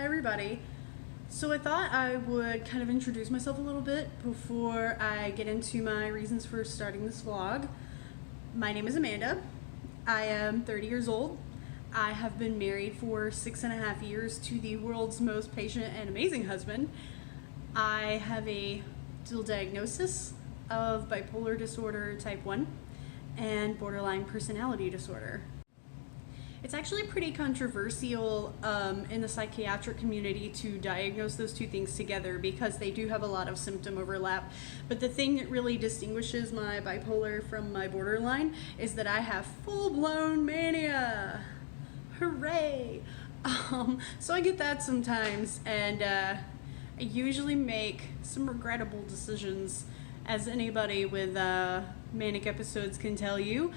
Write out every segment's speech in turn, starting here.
Hi everybody. So I thought I would kind of introduce myself a little bit before I get into my reasons for starting this vlog. My name is Amanda. I am 30 years old. I have been married for 6.5 years to the world's most patient and amazing husband. I have a dual diagnosis of bipolar disorder type 1 and borderline personality disorder. It's actually pretty controversial in the psychiatric community to diagnose those two things together because they do have a lot of symptom overlap. But the thing that really distinguishes my bipolar from my borderline is that I have full-blown mania. Hooray! So I get that sometimes, and I usually make some regrettable decisions, as anybody with manic episodes can tell you.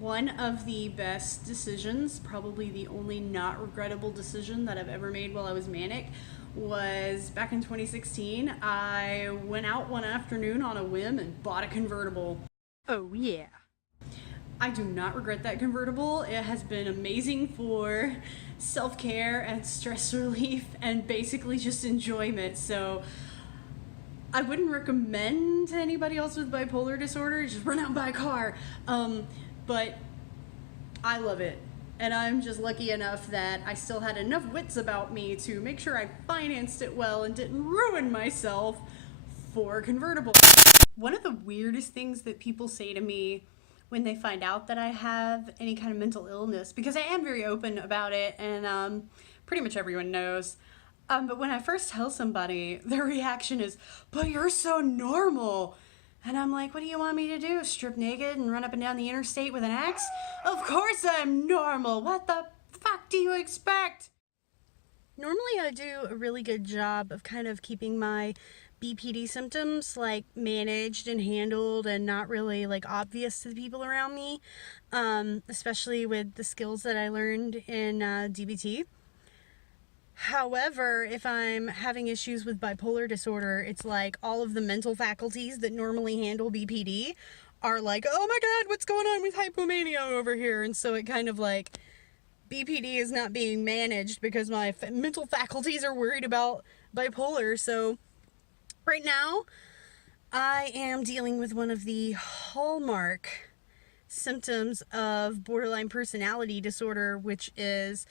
One of the best decisions, probably the only not regrettable decision that I've ever made while I was manic, was back in 2016. I went out one afternoon on a whim and bought a convertible. Oh yeah. I do not regret that convertible. It has been amazing for self-care and stress relief and basically just enjoyment. So I wouldn't recommend to anybody else with bipolar disorder, just run out and buy a car. But I love it. And I'm just lucky enough that I still had enough wits about me to make sure I financed it well and didn't ruin myself for a convertible. One of the weirdest things that people say to me when they find out that I have any kind of mental illness, because I am very open about it and pretty much everyone knows, but when I first tell somebody, their reaction is, "But you're so normal." And I'm like, what do you want me to do? Strip naked and run up and down the interstate with an axe? Of course I'm normal. What the fuck do you expect? Normally I do a really good job of kind of keeping my BPD symptoms like managed and handled and not really like obvious to the people around me, especially with the skills that I learned in DBT. However, if I'm having issues with bipolar disorder, it's like all of the mental faculties that normally handle BPD are like, oh my god, what's going on with hypomania over here? And so it kind of like, BPD is not being managed because my mental faculties are worried about bipolar. So right now, I am dealing with one of the hallmark symptoms of borderline personality disorder, which is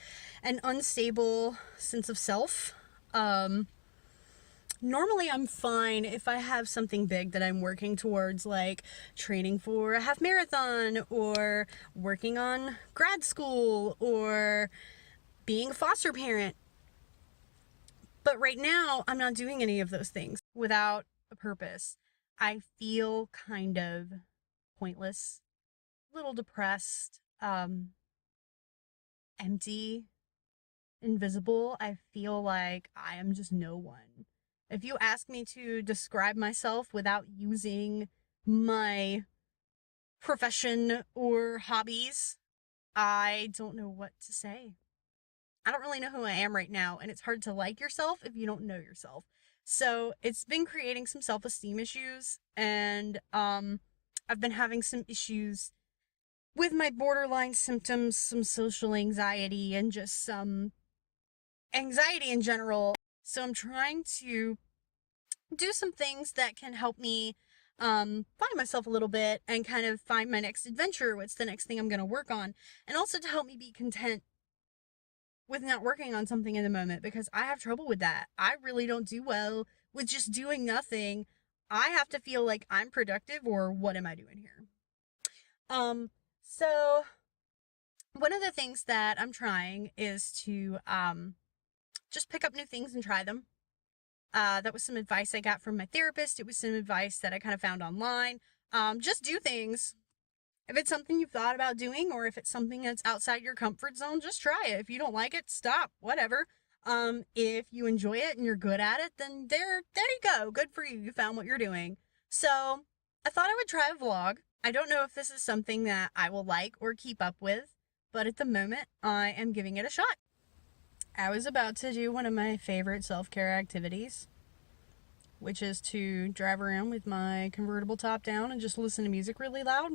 an unstable sense of self. Normally I'm fine if I have something big that I'm working towards, like training for a half marathon or working on grad school or being a foster parent. But right now I'm not doing any of those things without a purpose. I feel kind of pointless, a little depressed, empty, invisible. I feel like I am just no one. If you ask me to describe myself without using my profession or hobbies, I don't know what to say. I don't really know who I am right now, and it's hard to like yourself if you don't know yourself. So it's been creating some self-esteem issues, and I've been having some issues with my borderline symptoms, some social anxiety, and just some anxiety in general. So I'm trying to do some things that can help me find myself a little bit and kind of find my next adventure. What's the next thing I'm going to work on? And also to help me be content with not working on something in the moment, because I have trouble with that. I really don't do well with just doing nothing. I have to feel like I'm productive, or what am I doing here? So one of the things that I'm trying is to just pick up new things and try them. That was some advice I got from my therapist. It was some advice that I kind of found online. Just do things. If it's something you've thought about doing, or if it's something that's outside your comfort zone, just try it. If you don't like it, stop. Whatever. If you enjoy it and you're good at it, then there you go. Good for you. You found what you're doing. So I thought I would try a vlog. I don't know if this is something that I will like or keep up with, but at the moment, I am giving it a shot. I was about to do one of my favorite self-care activities, which is to drive around with my convertible top down and just listen to music really loud.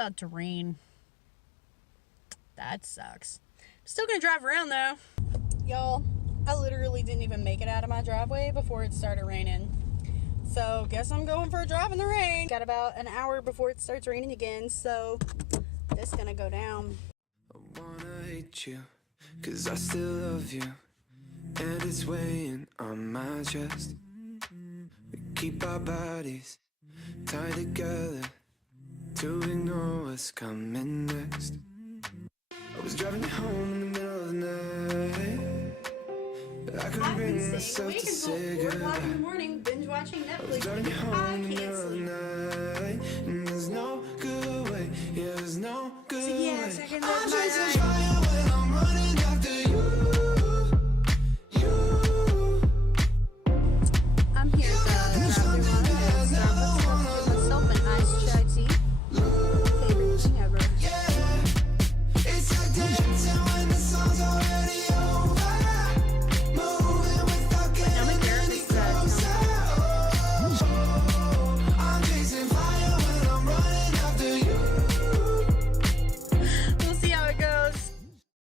about to rain. That sucks. Still gonna drive around though. Y'all, I literally didn't even make it out of my driveway before it started raining. So guess I'm going for a drive in the rain. Got about an hour before it starts raining again, so this gonna go down. I wanna hate you, 'cause I still love you, and it's weighing on my chest. We keep our bodies tied together to ignore what's coming next. I was driving you home in the middle of the night, but I couldn't bring myself to say goodbye. 4 o'clock in the morning, binge watching Netflix. I was driving you home in the middle of the night, and there's no good way, yeah, there's no good way. So yeah, second